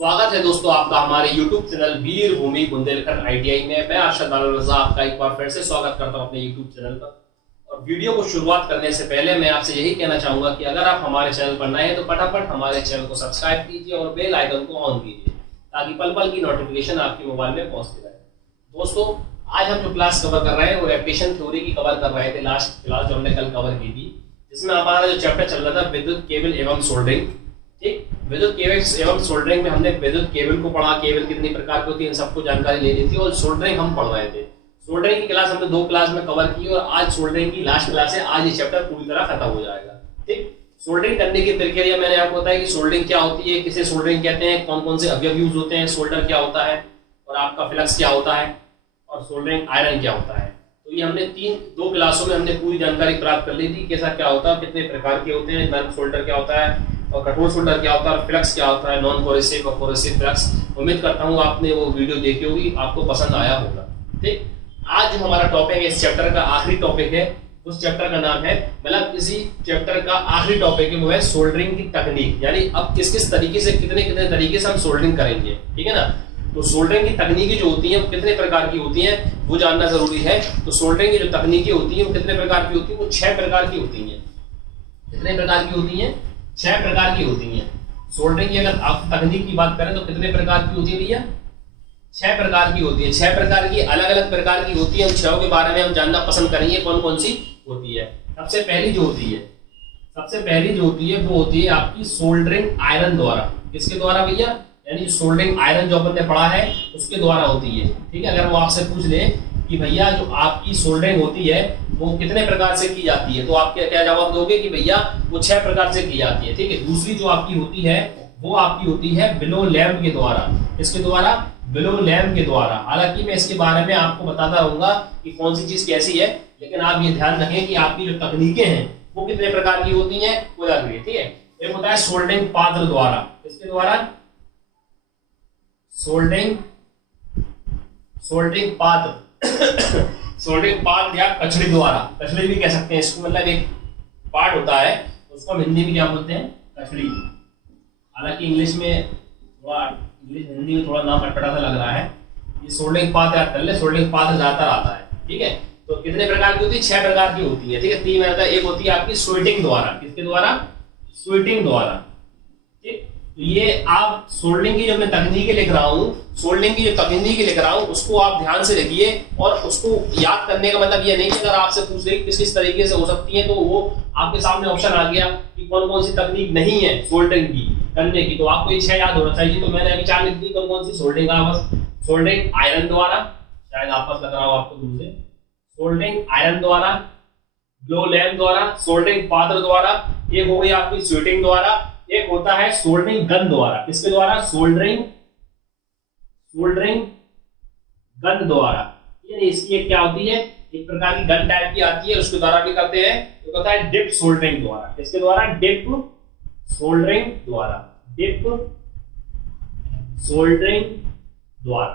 स्वागत है दोस्तों आपका हमारे YouTube चैनल वीर भूमि बुंदेलखंड ITI में। मैं अरशद रज़ा आपका एक बार फिर से स्वागत करता हूं अपने YouTube चैनल पर। और वीडियो को शुरुआत करने से पहले मैं आपसे यही कहना चाहूंगा कि अगर आप हमारे चैनल पर नए हैं तो फटाफट हमारे चैनल को सब्सक्राइब कीजिए और बेल आइकन को ऑन कीजिए ताकि पल पल की नोटिफिकेशन आपके मोबाइल में पहुंचती रहे। दोस्तों, आज हम जो क्लास कवर कर रहे हैं वो रेपिटेशन थ्योरी की कवर कर रहे थे। लास्ट क्लास जो हमने कल कवर की थी, जिसमें हमारा जो चैप्टर चल रहा था विद्युत केबल एवं सोल्डरिंग। ठीक, विद्युत केबल एवं सोल्डरिंग में हमने विद्युत केबल को पढ़ा, केबल कितनी प्रकार की होती है इन सबको जानकारी ले ली थी और सोल्डरिंग हम पढ़ रहे थे। सोल्डरिंग की क्लास हमने 2 क्लास में कवर की और आज सोल्डरिंग की लास्ट क्लास है। आज ये चैप्टर पूरी तरह खत्म हो जाएगा। ठीक, सोल्डरिंग करने की प्रक्रिया मैंने आपको बताया कि सोल्डरिंग क्या होती है, किसे सोल्डरिंग कहते हैं, कौन कौन से अवयव यूज होते हैं, सोल्डर क्या होता है और आपका फ्लक्स क्या होता है और सोल्डरिंग आयरन क्या होता है। तो ये हमने 2 क्लासों में हमने पूरी जानकारी प्राप्त कर ली थी, कैसा क्या होता है, कितने प्रकार के होते हैं, नर्म सोल्डर क्या होता है और कठोर सोल्डर क्या होता है, फ्लक्स क्या होता है, नॉन कोरेसिव और कोरेसिव फ्लक्स। उम्मीद करता हूँ आपने वो वीडियो देखी होगी, आपको पसंद आया होगा। ठीक, आज जो हमारा टॉपिक है, इस चैप्टर का आखिरी टॉपिक है, उस चैप्टर का नाम है, मतलब इसी चैप्टर का आखिरी टॉपिक है वो है सोल्डरिंग की तकनीक। यानी अब किस किस तरीके से, कितने कितने तरीके से हम सोल्डरिंग करेंगे। ठीक है ना। तो सोल्डरिंग की तकनीकी जो होती है वो कितने प्रकार की होती हैं वो जानना जरूरी है। तो सोल्डरिंग की जो तकनीकी होती है वो कितने प्रकार की होती है, वो 6 प्रकार की होती हैं। कितने प्रकार की होती हैं? 6 प्रकार की होती हैं। सोल्डरिंग की अगर आप तकनीक की बात करें तो कितने प्रकार की होती है भैया? 6 प्रकार की होती है। 6 प्रकार की अलग अलग प्रकार की होती है। उन 6 के बारे में हम जानना पसंद करेंगे कौन कौन सी होती है। सबसे पहली जो होती है वो होती है आपकी सोल्डरिंग आयरन द्वारा। किसके द्वारा भैया? यानी सोल्डरिंग आयरन जो अपन ने पढ़ा है उसके द्वारा होती है। ठीक है, अगर वो आपसे पूछ ले कि भैया जो आपकी सोल्डरिंग होती है वो कितने प्रकार से की जाती है, तो आप क्या जवाब दोगे कि भैया वो 6 प्रकार से की जाती है। ठीक है, दूसरी जो आपकी होती है वो आपकी होती है बिलो लैंप के द्वारा। किसके द्वारा? बिलो लैंप के द्वारा। हालांकि मैं इसके बारे में आपको बताता रहूंगा कि कौन सी चीज कैसी है, लेकिन आप ये ध्यान रखें कि आपकी जो तकनीकें हैं वो कितने प्रकार की होती हैं वो जान लीजिए। ठीक है, एक होता है सोल्डरिंग पात्र द्वारा। किसके द्वारा? सोल्डरिंग पात्र सोल्डरिंग पात्र या कचड़ी द्वारा। कचड़ी भी कह सकते हैं इसको, मतलब एक पार्ट होता है उसको हम हिंदी में क्या बोलते हैं? कचड़ी। हालांकि इंग्लिश में थोड़ा, हिंदी में थोड़ा नाम अटपटा सा लग रहा है। ये सोल्डरिंग पात्र याद कर ले, सोल्डरिंग पात्र ज्यादातर आता है। ठीक है, तो कितने प्रकार की होती है? 6 प्रकार की होती है। ठीक है, 3 आता है। एक होती है आपकी स्वीटिंग द्वारा। किसके द्वारा? स्वीटिंग द्वारा। ठीक, तो ये आप सोल्डरिंग की जो मैं तकनीकें लिख रहा हूँ, सोल्डरिंग की जो तकनीकें लिख रहा हूँ उसको आप ध्यान से लिखिए। और उसको याद करने का मतलब ये नहीं कि अगर आपसे पूछ रही किस किस तरीके से हो सकती है तो वो आपके सामने ऑप्शन आ गया कि कौन कौन सी तकनीक नहीं है सोल्डरिंग की करने की, तो आपको ये 6 याद होना चाहिए। तो मैंने अभी 4 लिख दी कौन कौन सी सोल्डरिंग। बस सोल्डरिंग आयरन द्वारा, शायद आपस लग रहा हो आपको दूर से, सोल्डरिंग आयरन द्वारा, ब्लो लैंप द्वारा, सोल्डरिंग पात्र द्वारा, एक हो गई आपकी स्वीटिंग द्वारा, एक होता है सोल्डरिंग गन द्वारा। किसके द्वारा? सोल्डरिंग गन द्वारा। यानी इसकी एक क्या होती है, एक प्रकार की गन टाइप की आती है, उसके द्वारा भी करते हैं। तो होता है डिप सोल्डरिंग द्वारा। किसके द्वारा? डिप सोल्डरिंग द्वारा। डिप सोल्डरिंग द्वारा।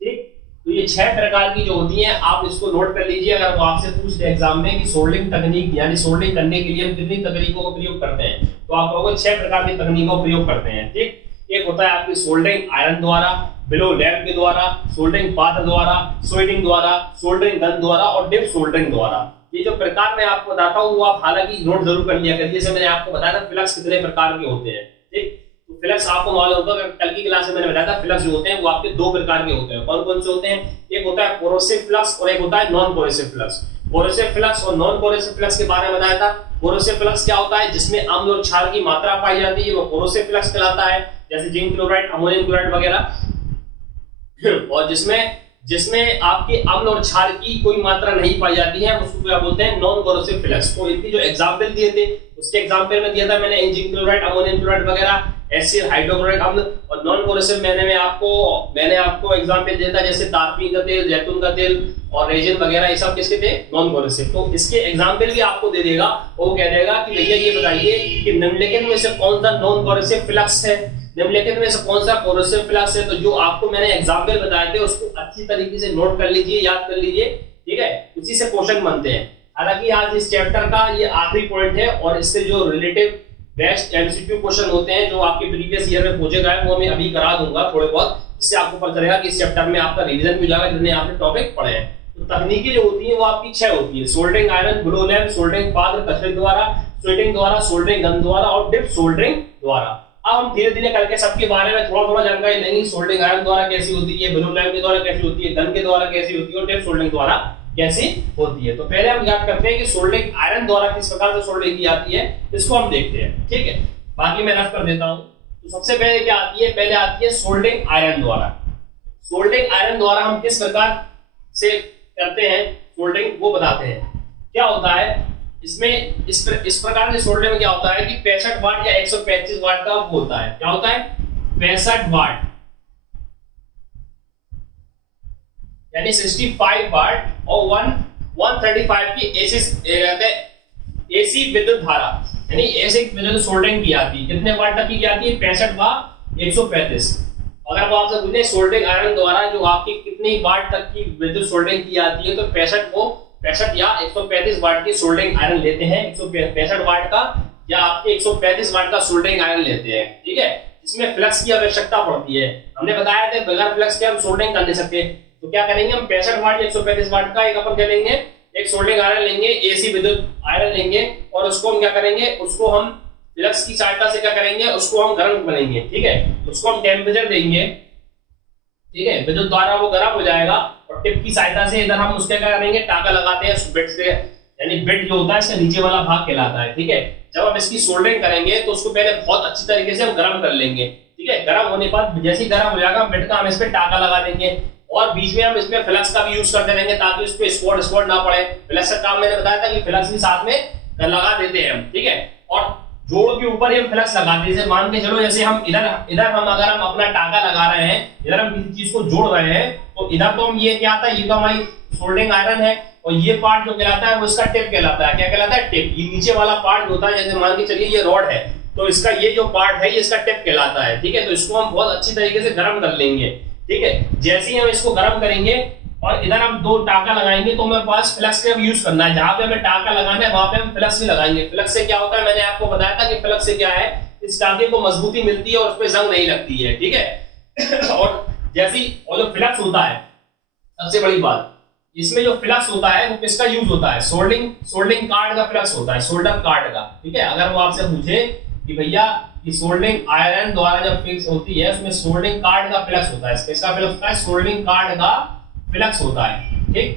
ठीक, तो ये 6 प्रकार की जो होती हैं आप इसको नोट कर लीजिए। अगर वो आपसे पूछ दे एग्जाम में कि सोल्डरिंग तकनीक यानी सोल्डरिंग करने के लिए हम कितनी तकनीकों का प्रयोग करते हैं, तो आप कहोगे 6 प्रकार की तकनीकों का प्रयोग करते हैं। ठीक, एक होता है आपकी सोल्डरिंग आयरन द्वारा, बिलो लैंप के द्वारा, सोल्डरिंग पात्र द्वारा, स्वीटिंग द्वारा, सोल्डरिंग गन द्वारा और डिप सोल्डरिंग द्वारा। ये जो प्रकार मैं आपको बताता हूँ वो आप हालांकि नोट जरूर कर लिया करिए। जैसे मैंने आपको बताया था फ्लक्स कितने प्रकार के होते हैं। ठीक, तो फ्लक्स आपको मालूम होगा, कल की क्लास में मैंने बताया था फ्लक्स जो होते हैं वो आपके 2 प्रकार के होते हैं। कौन कौन से होते हैं? एक होता है कोरोसिव फ्लक्स और एक होता है non corrosive flux. Corrosive flux और नॉन कोरोसिव फ्लक्स के बारे में बताया था। कोरोसिव फ्लक्स क्या होता है? जिसमें अम्ल और क्षार की मात्रा पाई जाती है वो कोरोसिव फ्लक्स कहलाता है, जैसे जिंक क्लोराइड, अमोनियम क्लोराइड वगैरह। और जिसमें आपके अम्ल और क्षार की कोई मात्रा नहीं पाई जाती है उसको क्या बोलते हैं? Non corrosive flux. तो इनकी जो एग्जांपल दिए थे उसके एग्जांपल में दिया था मैंने जिंक क्लोराइड, अमोनियम क्लोराइड वगैरह, एसिड हाइड्रोक्लोरिक अम्ल। और नॉन कोरोसिव मैंने आपको एग्जांपल दिया था जैसे तारपीन का तेल, जैतून का तेल और रेजिन वगैरह, ये सब किसके थे? Non corrosive. तो इसके एग्जांपल भी आपको दे देगा, वो कह देगा कि भैया ये बताइए कि निम्नलिखित में से कौन सा नॉन कोरोसिव फ्लक्स है, निम्नलिखित में से कौन सा कोरोसिव फ्लक्स है। तो जो आपको मैंने एग्जांपल बताए थे उसको अच्छी तरीके से नोट कर लीजिए, याद कर लीजिए। ठीक है, उसी से क्वेश्चन बनते हैं। हालांकि आज इस चैप्टर का ये आखिरी पॉइंट है और इससे जो रिलेटिव बेस्ट एमसीक्यू क्वेश्चन होते हैं जो आपके प्रीवियस ईयर में पूछे गए, वो मैं अभी करा दूंगा थोड़े बहुत, जिससे आपको पता चलेगा कि इस चैप्टर में आपका रिवीजन भी हो जाएगा जितने आपने टॉपिक पढ़े हैं। तो तकनीकी जो होती है वो आपकी 6 होती है, soldering iron, blow lamp, soldering पात्र कचरे द्वारा, स्वीटिंग द्वारा, सोल्डरिंग गन द्वारा और डिप सोल्डरिंग द्वारा। अब हम धीरे धीरे करके सबके बारे में थोड़ा थोड़ा जानकारी लेंगे। सोल्डरिंग आयरन द्वारा कैसी होती है, ब्लो लैम्प के द्वारा कैसी होती है, गन के द्वारा कैसी होती है और डिप सोल्डरिंग द्वारा कैसी होती है। तो पहले हम याद करते हैं कि सोल्डरिंग आयरन द्वारा किस प्रकार से सोल्डरिंग की जाती है, इसको हम देखते हैं। ठीक है, बाकी मैं रफ कर देता हूं। तो सबसे पहले क्या आती है, पहले आती है सोल्डरिंग आयरन द्वारा। सोल्डरिंग आयरन द्वारा हम किस प्रकार से करते हैं सोल्डरिंग, वो बताते हैं। क्या होता है इसमें, इस प्रकार के सोल्डरिंग में क्या होता है कि 65 वाट या 135 वाट का होता है। क्या होता है, 65 वाट यानी 65 वाट और 135 की एसी विद्युत धारा, यानी एसी विद्युत सोल्डरिंग की जाती है। कितने वाट तक की जाती है, 65 व 135। अगर वो आपसे पूछे सोल्डरिंग आयरन द्वारा जो आपकी कितनी वाट तक की विद्युत सोल्डरिंग की जाती है, तो 65 या 135 वाट की सोल्डरिंग आयरन लेते हैं। 165 वाट का या आपके 135 वाट का सोल्डरिंग आयरन लेते हैं। ठीक है, इसमें फ्लक्स की आवश्यकता पड़ती है। हमने बताया था बगैर फ्लक्स के हम सोल्डरिंग कर नहीं सकते। तो क्या करेंगे, हम 65 वाट या 135 वाट का एक अपन क्या लेंगे, एक सोल्डरिंग आयरन लेंगे, एसी विद्युत आयरन लेंगे और उसको हम क्या करेंगे, उसको हम फ्लक्स की सहायता से क्या करेंगे, उसको हम गर्म करेंगे। ठीक है, उसको हम टेम्परेचर देंगे। ठीक है, विद्युत द्वारा वो गर्म हो जाएगा और टिप की सहायता से इधर हम उसके क्या करेंगे, टाका लगाते हैं उस बिट से, यानी बिट जो होता है इसका नीचे वाला भाग कहलाता है। ठीक है, जब हम इसकी सोल्डरिंग करेंगे तो उसको पहले बहुत अच्छी तरीके से हम गर्म कर लेंगे। ठीक है, गर्म होने के बाद जैसे ही गर्म हो जाएगा बिट का हम इस पे टाका लगा देंगे और बीच में हम इसमें फ्लक्स का भी यूज करते रहेंगे ताकि उस पे स्पॉट ना पड़े। फ्लक्स का काम मैंने बताया था कि फ्लक्स भी साथ में लगा देते हैं हम। ठीक है, और जोड़ के ऊपर हम फ्लक्स लगाते हैं। जैसे मान के चलो, जैसे हम इधर हम अगर हम अपना टाका लगा रहे हैं, इधर हम किसी चीज को जोड़ रहे हैं, तो इधर तो हम ये क्या आता है, ये तो हमारी सोल्डरिंग आयरन है और ये पार्ट जो कहलाता है वो इसका टिप कहलाता है। क्या कहलाता है, टिप। ये नीचे वाला पार्ट जो होता है, जैसे मान के चलिए ये रॉड है तो इसका ये जो पार्ट है ये इसका टिप कहलाता है। ठीक है, तो इसको हम बहुत अच्छी तरीके से गर्म कर लेंगे। ठीक है, जैसे ही हम इसको गर्म करेंगे और इधर हम 2 टाका लगाएंगे तो हमें पास फ्लक्स का यूज करना है। जहां पे हमें टाका लगाना है वहां पे हम फ्लक्स भी लगाएंगे। फ्लक्स से क्या होता है, मैंने आपको बताया था कि फ्लक्स से क्या है, इस टाके को मजबूती मिलती है और उस पे जंग नहीं लगती है। ठीक है और जैसी और जो फ्लक्स होता है, सबसे बड़ी बात, इसमें जो फ्लक्स होता है वो किसका यूज होता है, सोल्डरिंग कार्ड का फ्लक्स होता है, सोल्डर कार्ड का। ठीक है, अगर वो आपसे पूछे कि भैया कि सोल्डरिंग आयरन द्वारा जब फिक्स होती है उसमें सोल्डरिंग कार्ड का फ्लक्स होता है, किसका फ्लक्स होता है, सोल्डरिंग कार्ड का फ्लक्स होता है। ठीक,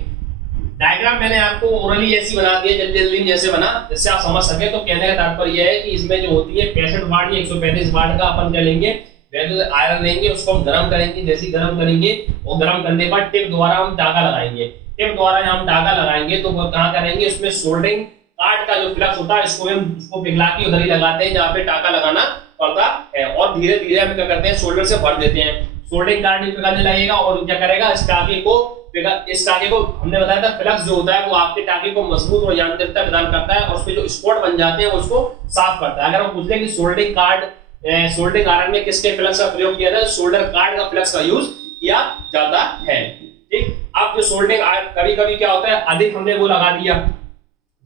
डायग्राम मैंने आपको ओरली ऐसी बना दी है, जल्दी जल्दी जैसे बना, जिससे आप समझ सके। तो कहने का तात्पर्य यह है कि इसमें जो होती है 65 वाट या 135 वाट का अपन क्या लेंगे, वैल्यू आयरन लेंगे, उसको हम गर्म करेंगे। जैसे गर्म करेंगे और गर्म करने के बाद टिप द्वारा हम टाका लगाएंगे। टिप द्वारा हम टाका लगाएंगे तो वो कहां करेंगे, उसमें सोल्डरिंग कार्ड का जो फ्लक्स होता है इसको हम उसको पिघला के उधर ही लगाते हैं जहां पे टाका लगाना पड़ता है और धीरे धीरे हम क्या करते हैं, सोल्डर से भर देते हैं। सोल्डरिंग कार्ड नहीं पिघलने लगेगा और क्या करेगा, इस टाके को हमने बताया था फ्लक्स जो होता है वो आपके टाके को मजबूत और यांत्रिकता प्रदान करता है और उसपे जो स्पॉट बन जाते हैं उसको साफ करता है। अगर हम पूछ लें कि सोल्डरिंग आयरन में किसके फ्लक्स का प्रयोग किया जाता है, सोल्डर कार्ड का फ्लक्स का यूज किया जाता है। ठीक, अब जो सोल्डरिंग आयरन कभी कभी क्या होता है, अधिक हमने वो लगा दिया,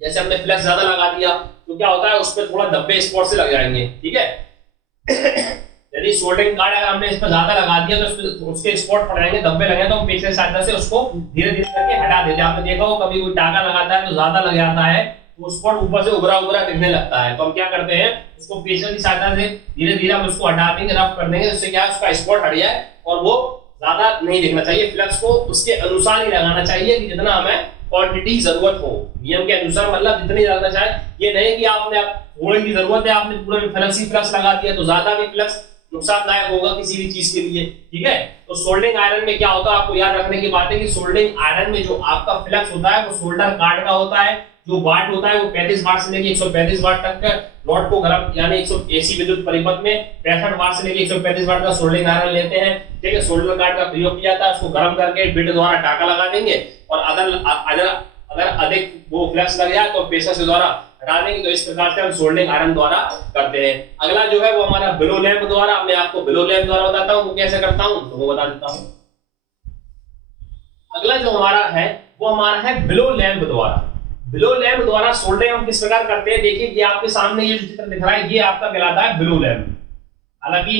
जैसे हमने फ्लक्स ज्यादा लगा दिया तो क्या होता है उस पर थोड़ा धब्बे स्पॉट से लग जाएंगे। ठीक है यदि सोल्डरिंग कार्ड अगर हमने इस पर ज्यादा लगा दिया तो उसके स्पॉट पड़ जाएंगे, धब्बे लगे, तो हम पीछे सहायता से उसको धीरे धीरे करके हटा देते हैं। आपने देखा हो कभी कोई टाका लगाता है तो ज्यादा लग जाता है तो स्पॉट ऊपर से उभरा उभरा दिखने लगता है, तो हम क्या करते हैं उसको पेशर की सहायता से धीरे धीरे हम उसको हटा देंगे, रफ कर देंगे, जिससे क्या उसका स्पॉट हट जाए और वो ज्यादा नहीं दिखना चाहिए। फ्लक्स को उसके अनुसार ही लगाना चाहिए कि जितना हमें क्वांटिटी जरूरत हो, नियम के अनुसार, मतलब जितनी लगाना चाहे। ये नहीं कि आपने थोड़ी की जरूरत है आपने पूरे फ्लक्स लगा दिया तो ज्यादा भी फ्लक्स नुकसानदायक होगा किसी भी चीज के लिए। ठीक है, तो सोल्डरिंग आयरन में क्या होता है, आपको याद रखने की बात है कि सोल्डरिंग आयरन में जो आपका फ्लक्स होता है वो सोल्डर कार्ड का होता है। जो वाट होता है वो 35 वाट से लेके 135 वाट तक का रॉड को गर्म, यानी 100 एसी विद्युत परिपथ में 65 वाट से लेके 135 वाट का सोल्डरिंग आयरन लेते हैं। ठीक है, सोल्डर कार्ड का प्रयोग किया जाता है, उसको गर्म करके बिट द्वारा टाका लगा देंगे और अगर अधिक वो फ्लक्स लग जाए तो प्रेशर से द्वारा हटा देंगे। तो इस प्रकार से हम सोल्डरिंग आयरन द्वारा करते हैं। अगला जो है वो हमारा ब्लो लैम्प द्वारा, मैं आपको ब्लो लैम्प द्वारा बताता हूं वो कैसे करता हूं, तो वो बता देता हूं। अगला जो हमारा है वो हमारा है ब्लो लैम्प द्वारा। बिलो लैंप द्वारा सोल्डरिंग हम किस प्रकार करते हैं, देखिए ये आपके सामने ये चित्र दिख रहा है, ये आपका कहलाता है बिलो लैंप। हालांकि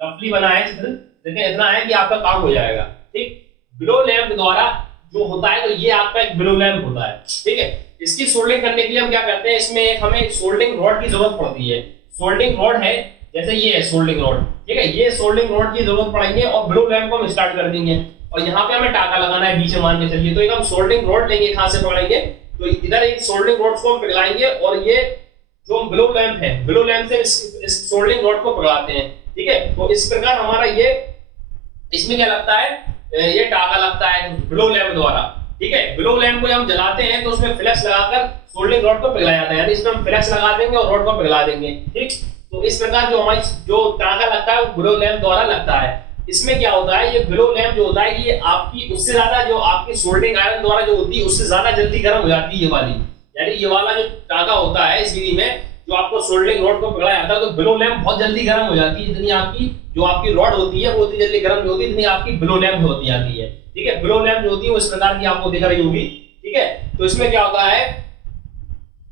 रफली बना है चित्र, लेकिन इतना है कि आपका काम हो जाएगा। ठीक, बिलो लैंप द्वारा जो होता है, तो ये आपका एक बिलो लैंप होता है। ठीक है, इसकी सोल्डरिंग करने के लिए हम क्या करते हैं, इसमें हमें सोल्डरिंग रॉड की जरूरत पड़ती है। सोल्डरिंग रॉड है, जैसे ये है सोल्डरिंग रॉड। ठीक है, ये सोल्डरिंग रॉड की जरूरत पड़ेगी और बिलो लैंप को हम स्टार्ट कर देंगे। और यहाँ पे हमें टाका लगाना है बीच में, मान के चलिए। तो एक हम सोल्डरिंग रॉड लेंगे, कहां से पकड़ेंगे, तो इधर एक सोल्डरिंग रॉड को हम पिघलाएंगे और ये जो बिलो लैंप है, बिलो लैंप से इस सोल्डरिंग रॉड को पिघलाते हैं। ठीक है, तो इस प्रकार हमारा ये, इसमें क्या लगता है, ये टाका लगता है बिलो लैंप द्वारा। ठीक है, बिलो लैंप को हम जलाते हैं तो उसमें फ्लैश लगाकर सोल्डरिंग रॉड को पिघलाया जाता है, यानी इसमें हम फ्लैश लगा देंगे और रॉड को पिघला देंगे। ठीक, तो इस प्रकार जो हमारी जो टाका लगता है वो बिलो लैंप द्वारा लगता है। इसमें क्या होता है, ये बिलो लैंप जो होता है, ये आपकी उससे ज्यादा जो आपकी सोल्डरिंग आयरन द्वारा जो होती है उससे ज्यादा जल्दी गर्म हो जाती है ये वाली। यानी ये वाला जो टाका होता है इस विधि में, जो आपको सोल्डरिंग रॉड को पिघलाया जाता है, तो बिलो लैंप बहुत जल्दी गर्म हो जाती है। जितनी आपकी जो आपकी रॉड होती है वो उतनी जल्दी गर्म नहीं होती जितनी आपकी बिलो लैंप होती जाती है। ठीक है, बिलो लैंप जो होती है वो इस प्रकार की आपको दिख रही होगी। ठीक है, तो इसमें क्या होता है,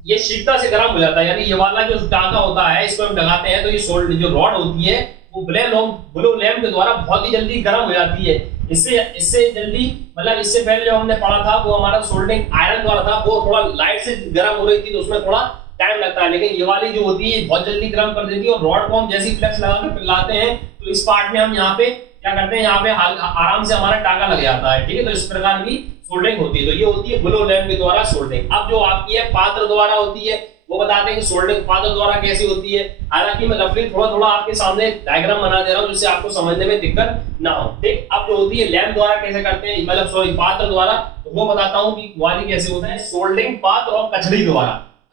ये शीतता से गर्म हो जाता है। यानी ये वाला जो टाका होता है, इसको हम लगाते हैं तो ये जो रॉड होती है वो बिलो लैंप के द्वारा बहुत ही जल्दी गर्म हो जाती है। इससे जल्दी, मतलब इससे पहले जो हमने पढ़ा था वो हमारा सोल्डरिंग आयरन द्वारा था, वो थोड़ा लाइट से गर्म हो रही थी तो उसमें थोड़ा टाइम लगता है। लेकिन ये वाली जो होती है बहुत जल्दी गर्म कर देती है। और रॉड को हम जैसे फ्लेक्स लगाकर पिघलाते हैं तो इस पार्ट में हम यहाँ पे क्या करते हैं, यहाँ पे आराम से हमारा टाका लग जाता है। ठीक है, तो इस प्रकार की सोल्डरिंग होती है। तो ये होती है बिलो लैंप के द्वारा सोल्डरिंग। अब जो आपकी है पात्र द्वारा होती है, वो बताते हैं कि सोल्डरिंग पात्र द्वारा कैसी होती है। हालांकि मैं रफली थोड़ा थोड़ा आपके सामने डायग्राम बना दे रहा हूँ जिससे आपको समझने में दिक्कत ना हो। ठीक, अब जो होती है लैंप द्वारा कैसे करते हैं, मतलब सॉरी पात्र द्वारा, तो वो बताता हूँ कि वाली कैसे होता है। सोल्डरिंग पात्र और कचड़ी द्वारा।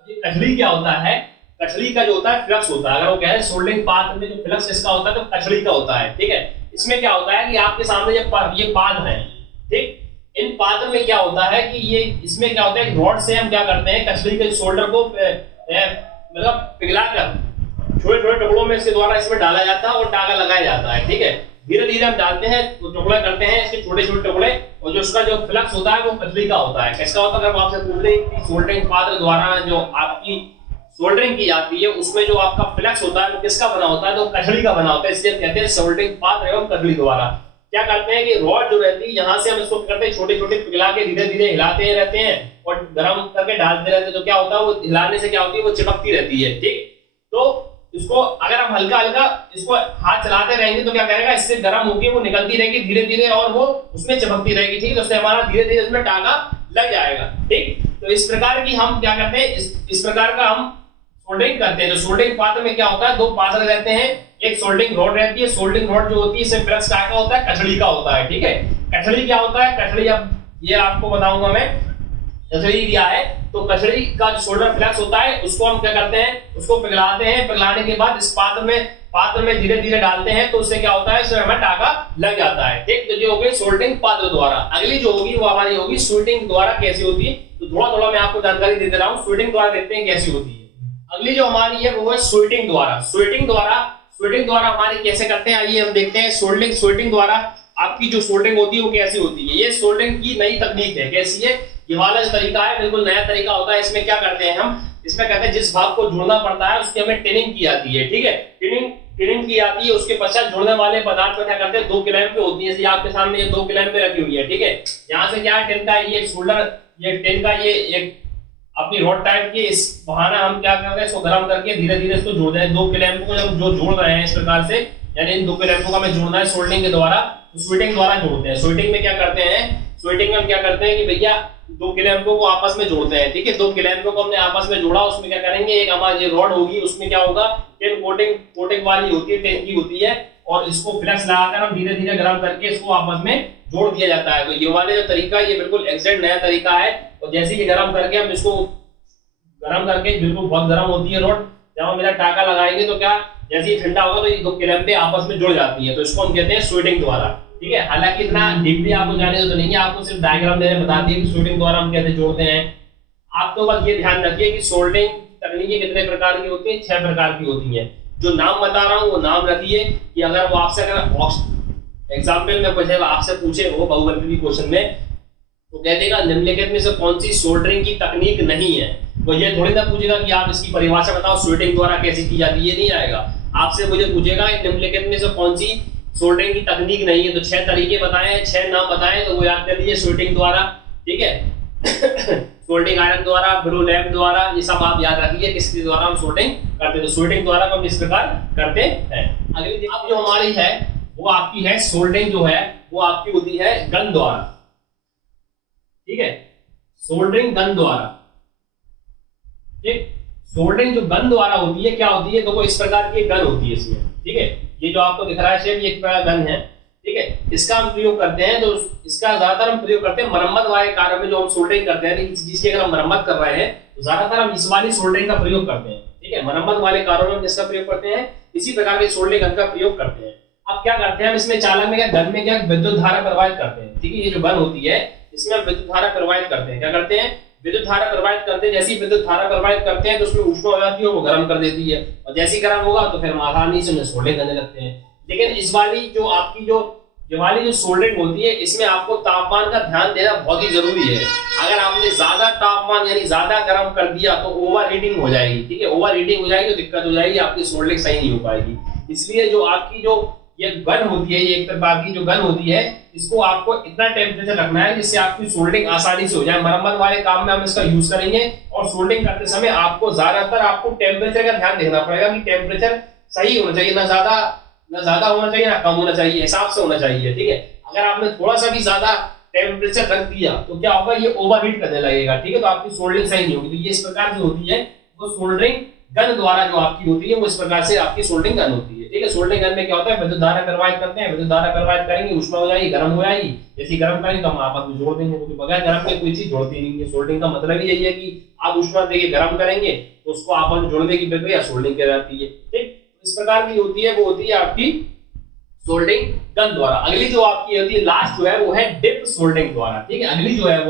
कचड़ी क्या होता है, कचड़ी का जो होता है फ्लक्स होता है। अगर वो कह रहे हैं सोल्डरिंग पात्र में जो फ्लक्स इसका होता है तो कचड़ी का होता है। ठीक है, इसमें क्या होता है कि आपके सामने ये पात्र है। ठीक, इन पात्र में क्या होता है कि ये, इसमें क्या होता है, रॉड से हम क्या करते हैं, कचड़ी के शोल्डर को मतलब पिघलाकर छोटे छोटे टुकड़ों में इसके द्वारा इसमें डाला जाता है और टाका लगाया जाता है। ठीक है, धीरे धीरे हम डालते हैं, तो टुकड़े करते हैं इसके छोटे छोटे टुकड़े, और जो उसका जो फ्लक्स होता है वो कचड़ी का होता है। किसका होता है, अगर आपसे पूछ रहे कि सोल्डरिंग पात्र द्वारा जो आपकी सोल्डरिंग की जाती है उसमें जो आपका फ्लक्स होता है वो किसका बना होता है, तो कचड़ी का बना होता है। इसलिए कहते हैं सोल्डरिंग पात्र एवं कचड़ी द्वारा। क्या करते हैं कि रॉड जो रहती है यहाँ से हम इसको करते हैं छोटे छोटे पिघला के धीरे धीरे हिलाते रहते हैं और गर्म करके डालते रहते हैं। तो क्या होता है, वो हिलाने से क्या होती है, वो चिपकती रहती है। ठीक, तो इसको अगर हम हल्का हल्का इसको हाथ चलाते रहेंगे तो क्या करेगा, इससे गर्म होकर वो निकलती रहेगी धीरे धीरे और वो उसमें चिपकती रहेगी। ठीक, तो उससे हमारा धीरे धीरे उसमें टाका लग जाएगा। ठीक, तो इस प्रकार की हम क्या करते हैं, इस प्रकार का हम सोल्डरिंग करते हैं। तो सोल्डरिंग पात्र में क्या होता है, दो पात्र रहते हैं, एक सोल्डरिंग रॉड रहती है। सोल्डरिंग रॉड जो होती है इससे फ्लक्स का होता है, कचड़ी का होता है। ठीक है, कचड़ी क्या होता है, कचड़ी अब ये आपको बताऊंगा मैं। कचड़ी क्या है, तो कचड़ी का जो सोल्डर फ्लक्स होता है उसको हम क्या करते हैं, उसको पिघलाते हैं। पिघलाने के बाद इस पात्र में धीरे धीरे डालते हैं तो उससे क्या होता है, इसमें हमें टाका लग जाता है। ठीक, तो ये हो गई सोल्डरिंग पात्र द्वारा। अगली जो होगी वो हमारी होगी स्वीटिंग द्वारा कैसी होती है। तो थोड़ा थोड़ा मैं आपको जानकारी दे रहा हूँ, स्वीटिंग द्वारा देखते हैं कैसी होती है। अगली जो हमारी है वो है स्वीटिंग द्वारा। स्वीटिंग द्वारा हमारी कैसे करते हैं, आइए हम देखते हैं। स्वीटिंग द्वारा आपकी जो सोल्डरिंग होती है वो कैसी होती है। ये सोल्डरिंग की नई तकनीक है। कैसी है, ये वाला जो तरीका है बिल्कुल नया तरीका होता है। इसमें क्या करते हैं हम, इसमें कहते हैं जिस भाग को जोड़ना पड़ता है उसकी हमें टिनिंग की जाती है। ठीक है, टिनिंग की जाती है। उसके पश्चात जोड़ने वाले पदार्थ में क्या करते हैं, 2 क्लैंप होती है। जैसे आपके सामने ये 2 क्लैंप रखी हुई है। ठीक है, यहाँ से क्या है, टिन का ये शोल्डर, ये टिन का ये एक अपनी रॉड टाइप की, इस बहाना हम क्या करते हैं, इसको गर्म करके धीरे धीरे इसको जोड़ दें। 2 क्लैंप को जब जो जोड़ रहे हैं इस प्रकार से, यानी इन 2 क्लैंपों का हमें जोड़ना है सोल्डरिंग के द्वारा, तो स्वीटिंग द्वारा जोड़ते हैं। स्वीटिंग में क्या करते हैं, स्वीटिंग में हम क्या करते हैं कि भैया 2 क्लैंपों को आपस में जोड़ते हैं। ठीक है, 2 क्लैंपों को हमने आपस में जोड़ा, उसमें क्या करेंगे, एक हमारी रॉड होगी उसमें क्या होगा, टिन कोटिंग वाली होती है, टिन की होती है, और इसको फ्लक्स लगाकर हम धीरे धीरे गर्म करके इसको आपस में जोड़ दिया जाता है। तो ये वाले जो तरीका है ये बिल्कुल एग्जैक्ट नया तरीका है। और जैसे ही गर्म करके हम इसको गर्म करके, बिल्कुल बहुत गर्म होती है रॉड, जब हम मेरा टाका लगाएंगे तो क्या, जैसे ही ठंडा होगा तो ये 2 क्लैंपें आपस में जुड़ जाती है। तो इसको हम कहते हैं स्वीटिंग द्वारा। ठीक है, हालांकि इतना डीपली आपको जाने तो नहीं है, आपको सिर्फ डायग्राम देने बता दिए कि स्वीटिंग द्वारा हम कैसे जोड़ते हैं। आप तो बस ये ध्यान रखिए कि सोल्डरिंग तकनीकें कितने प्रकार की होती है, 6 प्रकार की होती है। जो नाम बता रहा हूँ वो नाम रखिए कि अगर वो आपसे एग्जाम्पल में आपसे पूछे वो बहुवर्गीय क्वेश्चन में, तो कह देगा निम्नलिखित में से कौन सी सोल्डरिंग की तकनीक नहीं है। तो ये थोड़ी ना पूछेगा कि आप इसकी परिभाषा बताओ सोल्डरिंग द्वारा कैसे की जाती है, ये नहीं आएगा। आपसे मुझे पूछेगा निम्नलिखित में से कौन सी सोल्डरिंग की तकनीक नहीं है, तो 6 तरीके बताएं, 6 नाम बताएं, तो वो याद कर लीजिए सोल्डरिंग द्वारा, ठीक है। सोल्डरिंग आयरन द्वारा, ब्रो लैम्प द्वारा, ये सब आप याद रखिए किसके द्वारा हम सोल्डरिंग करते हैं। तो सोल्डरिंग द्वारा हम इस प्रकार करते हैं। अगली अब जो हमारी है वो आपकी है सोल्डरिंग जो है वो आपकी होती है गन द्वारा, ठीक है, सोल्डरिंग गन द्वारा, ठीक। सोल्डरिंग जो गन द्वारा होती है क्या होती है, तो वो इस प्रकार की गन होती है इसमें, ठीक है। ये जो आपको दिख रहा है शेप, ये एक प्रकार गन है, ठीक है। इसका हम प्रयोग करते हैं, तो इसका ज्यादातर हम प्रयोग करते हैं मरम्मत वाले कार्य में। जो हम सोल्डरिंग करते हैं, किसी चीज की अगर हम मरम्मत कर रहे हैं तो ज्यादातर हम इस वाली सोल्डरिंग का प्रयोग करते हैं, ठीक है। मरम्मत वाले कार्यों में हम इसका प्रयोग करते हैं, इसी प्रकार के सोल्डरिंग गन का प्रयोग करते हैं। अब क्या करते हैं हम इसमें चालक में क्या, गन में क्या विद्युत धारा प्रवाहित करते हैं, ठीक है। ये जो गन होती है इसमें हम विद्युत धारा प्रवाहित करते हैं। क्या करते हैं, विद्युत धारा प्रवाहित करते हैं। जैसी विद्युत धारा प्रवाहित करते हैं तो उसमें ऊष्मा हो जाती है, वो गर्म कर देती है, और जैसी गर्म होगा तो फिर हम आसानी से सोल्डरिंग करने लगते हैं। लेकिन इस वाली जो आपकी ये वाली जो सोल्डरिंग होती है इसमें आपको तापमान का ध्यान देना बहुत ही जरूरी है। अगर आपने ज्यादा तापमान यानी ज्यादा गर्म कर दिया तो ओवर हीटिंग हो जाएगी, ठीक है। ओवर हीटिंग हो जाएगी तो दिक्कत हो जाएगी, आपकी सोल्डरिंग सही नहीं हो पाएगी। इसलिए जो आपकी जो ये गन होती है, ये एक प्रकार की जो गन होती है, इसको आपको इतना टेम्परेचर रखना है जिससे आपकी सोल्डरिंग आसानी से हो जाए। मरम्मत वाले काम में हम इसका यूज करेंगे, और सोल्डरिंग करते समय आपको ज्यादातर आपको टेम्परेचर का ध्यान देखना पड़ेगा कि टेम्परेचर सही होना चाहिए, ना ज्यादा होना चाहिए ना कम होना चाहिए, हिसाब से होना चाहिए, ठीक है। अगर आपने थोड़ा सा भी ज्यादा टेम्परेचर रख दिया तो क्या होगा, ये ओवरहीट करने लगेगा, ठीक है। तो आपकी सोल्डरिंग सही नहीं होगी। तो ये इस प्रकार जो होती है वो सोल्डरिंग गन द्वारा जो आपकी होती है वो इस प्रकार से आपकी सोल्डरिंग गन होती है, ठीक है। सोल्डरिंग गन में क्या होता है, विद्युत धारा प्रवाहित करते हैं, विद्युत धारा प्रवाहित करेंगे, ऊष्मा हो जाएगी, गर्म हो जाएगी, जैसी गर्म करेंगे तो हम आपस में जोड़ देंगे, क्योंकि बगैर गर्म के कोई चीज जोड़ती नहीं है। सोल्डरिंग का मतलब ही यही है कि आप ऊष्मा देके गर्म करेंगे तो उसको आपस में जोड़ने की प्रक्रिया सोल्डरिंग कहलाती है, ठीक। इस प्रकार की होती है, वो होती है आपकी सोल्डरिंग गन द्वारा। अगली जो आपकी होती है लास्ट जो है वो है डिप सोल्डरिंग द्वारा, ठीक है। अगली जो है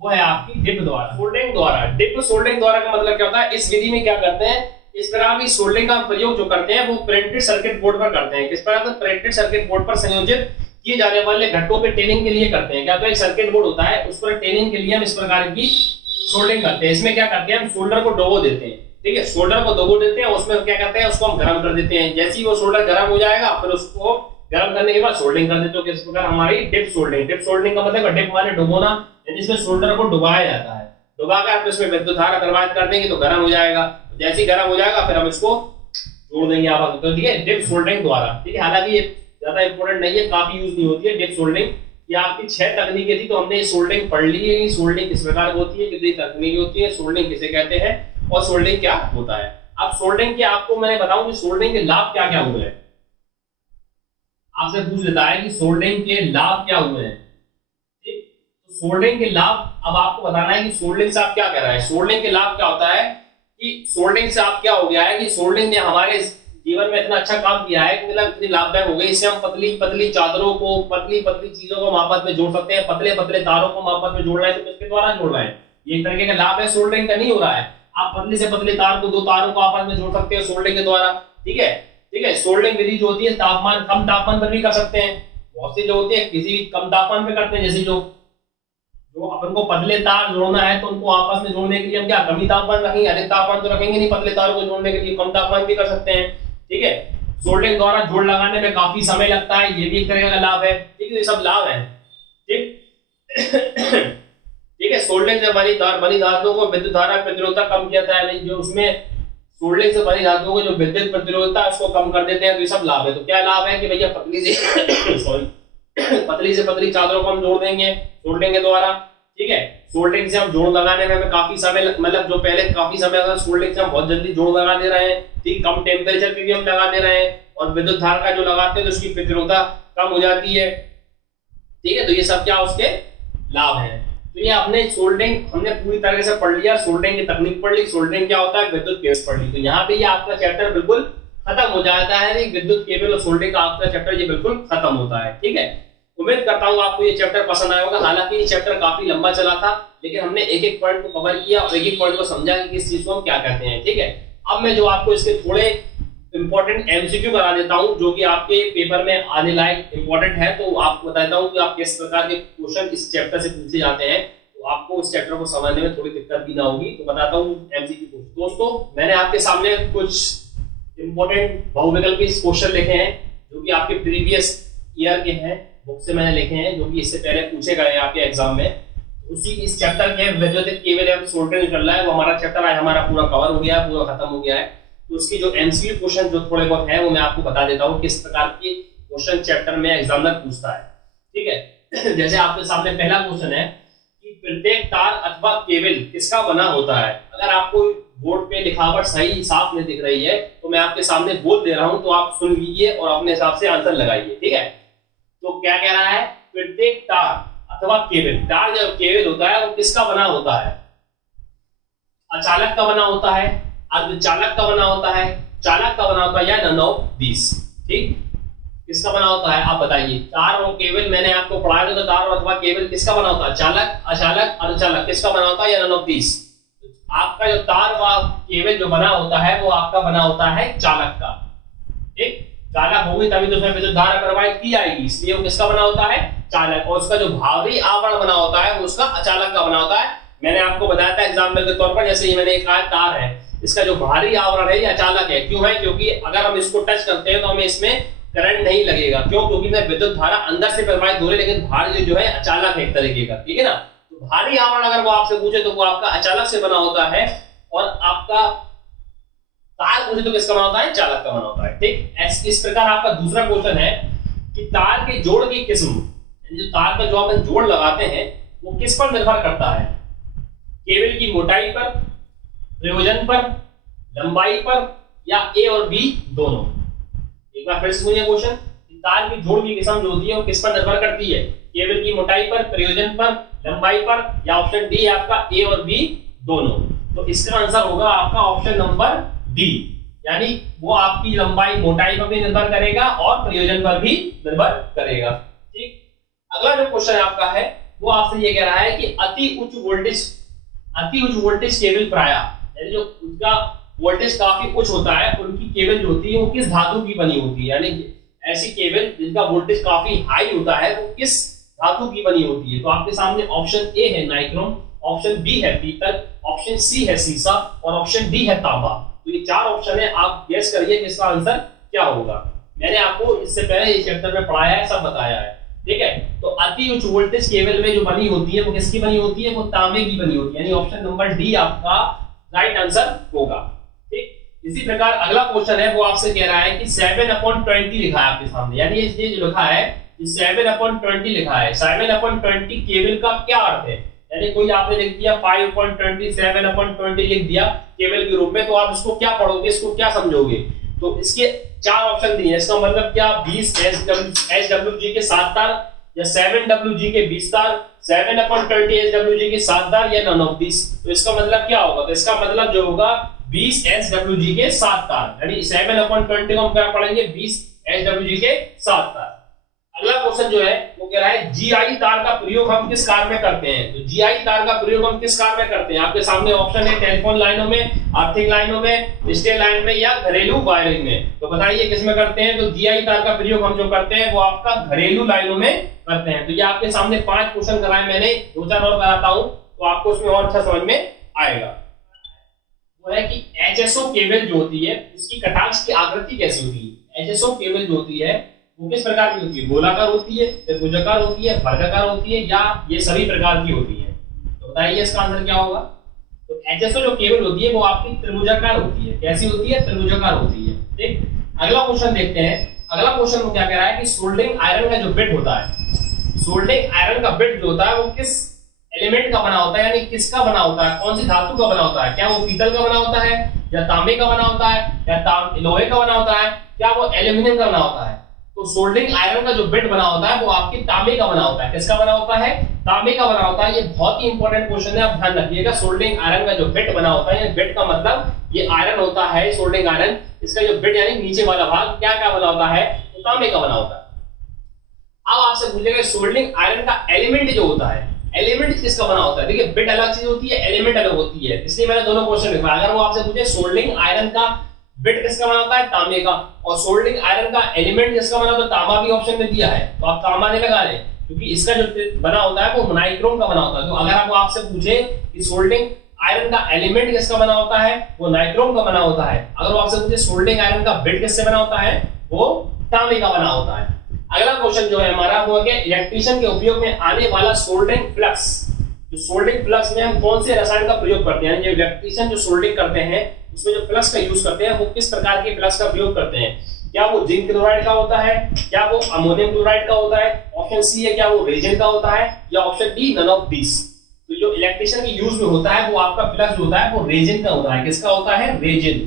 वो है आपकी डिप द्वारा, सोल्डरिंग द्वारा। डिप सोल्डरिंग द्वारा का मतलब क्या होता है, इस विधि में क्या करते हैं, इस प्रकार की सोल्डरिंग का प्रयोग जो करते हैं वो प्रिंटेड सर्किट बोर्ड पर करते हैं। किस प्रकार से, प्रिंटेड सर्किट बोर्ड पर संयोजित किए जाने वाले घटकों पे टेनिंग के लिए करते हैं। क्या, तो एक सर्किट बोर्ड होता है, उस पर टेनिंग के लिए हम इस प्रकार की सोल्डरिंग करते हैं। इसमें क्या करते हैं, हम सोल्डर को डुबो देते हैं, ठीक है। सोल्डर को डुबो देते हैं, उसमें क्या करते हैं, उसको हम गर्म कर देते हैं। जैसे ही वो सोल्डर गर्म हो जाएगा फिर उसको गर्म करने के बाद सोल्डरिंग कर देते हो। किस प्रकार, हमारी डिप सोल्डरिंग। डिप सोल्डरिंग का मतलब डिप माने डुबोना, जिसमें सोल्डर को डुबाया जाता है। डुबाकर फिर उसमें विद्युत धारा प्रवाहित कर देंगे तो गर्म हो जाएगा। जैसे ही गर्म हो जाएगा फिर हम इसको जोड़ देंगे आपस में, ठीक है, डिप सोल्डरिंग द्वारा, ठीक है। हालांकि ये ज्यादा इंपॉर्टेंट नहीं है, काफी यूज नहीं होती है डिप सोल्डरिंग। ये आपकी 6 तकनीकें थी, तो हमने सोल्डरिंग पढ़ ली है। सोल्डरिंग किस प्रकार होती है, कितनी तकनीकें होती है, सोल्डरिंग किसे कहते हैं और सोल्डरिंग क्या होता है। अब सोल्डरिंग के आपको मैंने बताऊं कि सोल्डरिंग के लाभ क्या क्या हुए हैं। आपसे पूछ लेता है कि सोल्डरिंग के लाभ क्या हुए हैं, ठीक। तो सोल्डरिंग के लाभ अब आपको बताना है कि सोल्डरिंग से आप क्या कह रहे हैं। सोल्डरिंग के लाभ क्या होता है कि सोल्डरिंग से आप क्या हो गया है कि सोल्डरिंग ने हमारे जीवन में इतना अच्छा काम किया है, मतलब इतनी लाभदायक हो गई। इससे हम पतली पतली चादरों को, पतली पतली चीजों को आपस में जोड़ सकते हैं। पतले पतले तारों को आपस में जोड़ रहे हैं तो किसके द्वारा जोड़ रहे हैं, ये एक तरीके का लाभ है। सोल्डरिंग का नहीं हो रहा है, आप पतली से पतली तार को, 2 तारों को आपस में जोड़ सकते हैं सोल्डरिंग के द्वारा, ठीक है, ठीक है। सोल्डरिंग विधि जो होती है तापमान, कम तापमान पर भी कर सकते हैं। बहुत सी जो होती है किसी भी कम तापमान पे करते हैं, जैसे जो अपन को पतले तार जोड़ना है तो उनको आपस में जोड़ने के लिए हम क्या कमी तापमान रखेंगे, अधिक तापमान तो रखेंगे नहीं। पतले तारों को जोड़ने के लिए कम तापमान भी कर सकते हैं, ठीक है। सोल्डरिंग द्वारा जोड़ लगाने में काफी समय लगता है, ये भी एक तरह का लाभ है, ठीक है। ये सब लाभ है, ठीक ठीक है। सोल्डरिंग से बनी धातुओं को विद्युत धारा प्रतिरोधता कम किया जाता है, जो उसमें सोल्डरिंग से बनी धातुओं को जो विद्युत प्रतिरोधता है उसको कम कर देते हैं। तो ये सब लाभ है। तो क्या लाभ है कि भैया पतली से सॉरी पतली से पतली चादरों को हम जोड़ देंगे सोल्डरिंग के द्वारा, ठीक है। सोल्डरिंग से हम जोड़ लगाने में हमें काफी समय, मतलब जो पहले काफी समय था सोल्डरिंग से हम बहुत जल्दी जोड़ लगा दे रहे हैं, ठीक। कम टेम्परेचर पे भी हम लगा दे रहे हैं, और विद्युत धारा का जो लगाते हैं तो उसकी प्रतिरोधता कम हो जाती है, ठीक है। तो ये सब क्या उसके लाभ है। तो ये अपने सोल्डरिंग हमने पूरी तरह से पढ़ लिया, सोल्डरिंग की तकनीक पढ़ ली, सोल्डरिंग क्या होता है, विद्युत केबल पढ़ ली। तो यहाँ पे ये आपका चैप्टर बिल्कुल खत्म हो जाता है। विद्युत केबल और सोल्डरिंग का आपका चैप्टर ये बिल्कुल खत्म होता है, ठीक है। उम्मीद करता हूँ आपको ये चैप्टर पसंद आया होगा। हालांकि ये चैप्टर काफी लंबा चला था, लेकिन हमने एक एक पॉइंट को कवर किया और एक एक पॉइंट को समझा कि किस चीज को हम क्या कहते हैं, ठीक है। अब मैं जो आपको इसके थोड़े इंपॉर्टेंट एमसीक्यू करा देता हूं जो कि आपके पेपर में आने लायक इंपॉर्टेंट है। तो आपको बताता हूं कि आप किस प्रकार के क्वेश्चन इस चैप्टर से पूछे जाते हैं, तो आपको इस चैप्टर को समझने में थोड़ी दिक्कत भी ना होगी। तो बताता हूं एमसीक्यू क्वेश्चन। दोस्तों मैंने आपके सामने कुछ इंपॉर्टेंट बहुविकल्पी क्वेश्चन लिखे हैं जो कि आपके प्रीवियस ईयर के हैं, बुक से मैंने लिखे हैं, जो कि इससे पहले पूछे गए हैं आपके एग्जाम में। उसी इस चैप्टर के वैद्युतिक केबल एवं सोल्डरिंग चल रहा है, वो हमारा चैप्टर आज हमारा पूरा कवर हो गया है, पूरा खत्म हो गया है। तो उसकी जो एमसीक्यू क्वेश्चन जो थोड़े बहुत है वो मैं आपको बता देता हूँ किस प्रकार के क्वेश्चन चैप्टर में एग्जामिनर पूछता है। ठीक है, जैसे आपके सामने पहला क्वेश्चन है कि प्रत्येक तार अथवा केबल किसका बना होता है। अगर आपको बोर्ड पे लिखावट सही साफ नहीं दिख रही है तो मैं आपके सामने बोल दे रहा हूं, तो आप सुन लीजिए और अपने हिसाब से आंसर लगाइए। ठीक है, तो क्या कह रहा है, प्रत्येक तार अथवा केबल, तार जो केबल होता है वो किसका बना होता है, अचालक का बना होता है, अर्धचालक का बना होता है, चालक का बना होता है, या नन ऑफ दीस। ठीक, किसका बना होता है आप बताइए। तार और केबल मैंने आपको पढ़ाया था, तार अथवा केबल किसका बना होता है, चालक, अचालक, अर्धचालक, किसका बना होता है, या नन ऑफ दीस। आपका जो तार व केबल जो बना होता है वो आपका बना होता है चालक का। ठीक, चालक होगी तभी तो उसमें विद्युत धारा प्रवाहित की जाएगी, इसलिए वो किसका बना होता है, चालक। और उसका जो भारी आवरण बना होता है वो उसका अचालक का बना होता है। मैंने आपको बताया था एग्जाम्पल के तौर पर, जैसे ये मैंने एक तार है, इसका जो भारी आवरण है ये अचालक है। क्यों है, क्योंकि अगर हम इसको टच करते हैं तो हमें इसमें करंट नहीं लगेगा। क्यों, क्योंकि मैं विद्युत धारा अंदर से प्रवाहित हो रही है, लेकिन भारी जो है अचालक है एक तरीके का। ठीक है ना, तो भारी आवरण अगर वो आपसे पूछे तो वो आपका अचालक से बना होता है, और आपका तार पूछे तो किसका बना होता है, चालक का बना होता है। ठीक, इस प्रकार आपका दूसरा क्वेश्चन है कि तार के जोड़ की किस्म, जो तार का जो हम जोड़ लगाते हैं वो किस पर निर्भर करता है, केबल की मोटाई पर, प्रयोजन पर, लंबाई पर, या ए और बी दोनों। एक बार फिर से सुनिए क्वेश्चन, तार की जोड़ की किस्म जो होती है वो किस पर निर्भर करती है, केबल की मोटाई पर, प्रयोजन पर, लंबाई पर, या ऑप्शन डी आपका ए और बी दोनों। तो इसका आंसर होगा आपका ऑप्शन नंबर डी, यानी वो आपकी लंबाई मोटाई पर भी निर्भर करेगा और प्रयोजन पर भी निर्भर करेगा। ठीक, अगला जो क्वेश्चन आपका है वो आपसे ये कह रहा है कि अति उच्च वोल्टेज केबल प्रायः, यानी जो उसका वोल्टेज काफी उच्च होता है, उनकी केबल जो होती है वो किस धातु की बनी होती है, यानी ऐसी केबल जिनका वोल्टेज काफी हाई होता है वो किस धातु की बनी होती है। तो आपके सामने ऑप्शन ए है नाइक्रोम, ऑप्शन बी है पीतल, ऑप्शन सी है सीसा, और ऑप्शन डी है तांबा। तो ये चार ऑप्शन है, आप गेस करिए कि इसका आंसर क्या होगा। मैंने आपको इससे पहले इस चैप्टर में पढ़ाया है, सब बताया है। ठीक है, तो अति उच्च वोल्टेज केबल में जो बनी होती है वो किसकी बनी होती है, वो तांबे की बनी होती है, यानी ऑप्शन नंबर डी आपका राइट आंसर होगा। ठीक, इसी प्रकार अगला क्वेश्चन है वो आपसे कह रहा है कि 7/20 लिखा है आपके सामने, यानी ये जो लिखा है 7/20 लिखा है, 7/20 केबल का क्या अर्थ है, यानी कोई आपने लिख दिया 5/20, 7/20 लिख दिया केबल के रूप में, तो आप इसको क्या पढ़ोगे, इसको क्या समझोगे। तो इसके चार ऑप्शन दिए, इसका मतलब क्या 20 SWG के 7 तार, या 7WG के 20 तार, 7/20 SWG के 7 तार, या नन ऑफ दिस। तो इसका मतलब क्या होगा, तो इसका मतलब जो होगा 20 SWG के 7 तार, यानी 7/20 को हम क्या पढ़ेंगे 20 SWG के 7 तार। अगला क्वेश्चन जो है वो कह रहा है जीआई तार का प्रयोग हम किस कार्य में करते हैं। तो जीआई तार का प्रयोग हम किस कार्य में करते हैं, आपके सामने ऑप्शन है टेलीफोन लाइनों में, आर्थिक लाइनों में, डिजिटल लाइन में, या घरेलू वायरिंग में। तो बताइए किस में करते हैं। तो जीआई तार का प्रयोग हम जो करते हैं वो आपका घरेलू लाइनों में करते हैं। तो ये आपके सामने 5 क्वेश्चन कराए मैंने, 2-4 और कराता हूं तो आपको उसमें और अच्छा समझ में आएगा। वो है कि एचएसओ केबल जो होती है उसकी कटाक्ष की आकृति कैसी होती है। एचएसओ केबल जो होती है वो किस प्रकार की होती है, गोलाकार होती है, त्रिभुजाकार होती है, वर्गाकार होती है, या ये सभी प्रकार की होती है। तो बताइए इसका आंसर क्या होगा। तो एचएसओ जो केबल होती है वो आपकी त्रिभुजाकार होती है। कैसी होती है, त्रिभुजाकार होती है। ठीक, अगला क्वेश्चन देखते हैं। अगला क्वेश्चन वो क्या कह रहा है कि सोल्डरिंग आयरन का जो बिट होता है, सोल्डरिंग आयरन का बिट जो होता है वो किस एलिमेंट का बना होता है, यानी किसका बना होता है, कौन सी धातु का बना होता है। क्या वो पीतल का बना होता है, या तांबे का बना होता है, या लोहे का बना होता है, क्या वो एल्यूमिनियम का बना होता है। तो सोल्डरिंग आयरन का जो बिट बना होता है वो आपके तांबे का बना होता है। किसका बना होता है, तांबे का बना होता है। ये बहुत ही इंपॉर्टेंट क्वेश्चन है, आप ध्यान रखिएगा। सोल्डरिंग आयरन का जो बिट बना होता है, बिट का मतलब ये आयरन होता है, सोल्डरिंग आयरन, इसका जो बिट यानी नीचे वाला भाग क्या क्या बना होता है, तो तांबे का बना होता है। अब आपसे पूछेगा सोल्डरिंग आयरन का एलिमेंट जो होता है, एलिमेंट किसका बना होता है। देखिए बिट अलग चीज होती है, एलिमेंट अलग होती है, इसलिए मैंने दोनों क्वेश्चन लिखा। अगर वो आपसे पूछे सोल्डरिंग आयरन का बिट किसका बना होता है? तांबे का। और सोल्डरिंग आयरन का एलिमेंट किसका बना होता है? तांबा भी ऑप्शन में दिया है, तो आप तांबा नहीं लगा रहे, क्योंकि इसका जो बना होता है वो नाइक्रोम का बना होता है। तो अगर आपको आपसे पूछे कि सोल्डरिंग आयरन का एलिमेंट किसका बना होता है, वो नाइक्रोम का बना होता है। अगर वो आपसे पूछे सोल्डरिंग आयरन का बिट किससे बना होता है, वो तांबे का बना होता है। अगला क्वेश्चन जो है हमारा वो है कि इलेक्ट्रीशियन के उपयोग में आने वाला सोल्डरिंग फ्लक्स, जो सोल्डरिंग फ्लक्स में हम कौन से रसायन का प्रयोग करते हैं, जो इलेक्ट्रीशियन जो सोल्डरिंग करते हैं उसमें जो फ्लक्स का यूज करते हैं वो किस प्रकार के फ्लक्स का प्रयोग करते हैं? क्या वो जिंक क्लोराइड का होता है, क्या वो अमोनियम क्लोराइड का होता है, ऑप्शन सी है क्या वो रेजिन का होता है, या option D none of this. तो जो इलेक्ट्रीशियन के यूज में होता है वो आपका फ्लक्स जो होता है वो रेजिन का होता है। किसका होता है? रेजिन।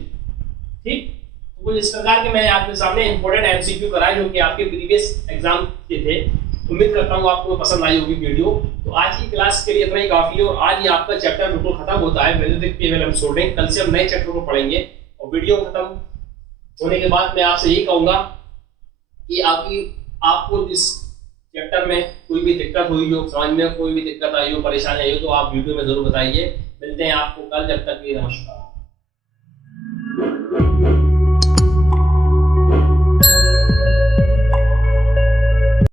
ठीक, तो कुछ इस प्रकार के मैंने आपके सामने इंपॉर्टेंट एमसीक्यू कराए जो कि आपके प्रीवियस एग्जाम के थे। उम्मीद करता हूँ आपको पसंद आई होगी वीडियो। तो आज की क्लास के लिए इतना ही काफी है और आज ही आपका चैप्टर बिल्कुल खत्म होता है वैद्युतिक पीएमएल सोल्डरिंग। कल से हम नए चैप्टर को पढ़ेंगे और वीडियो खत्म होने के बाद मैं आपसे यही कहूंगा कि आपको इस चैप्टर में कोई भी दिक्कत हुई हो, समझ में कोई भी दिक्कत आई हो, परेशानी आई हो, तो आप वीडियो में जरूर बताइए। मिलते हैं आपको कल, जब तक के लिए नमस्कार।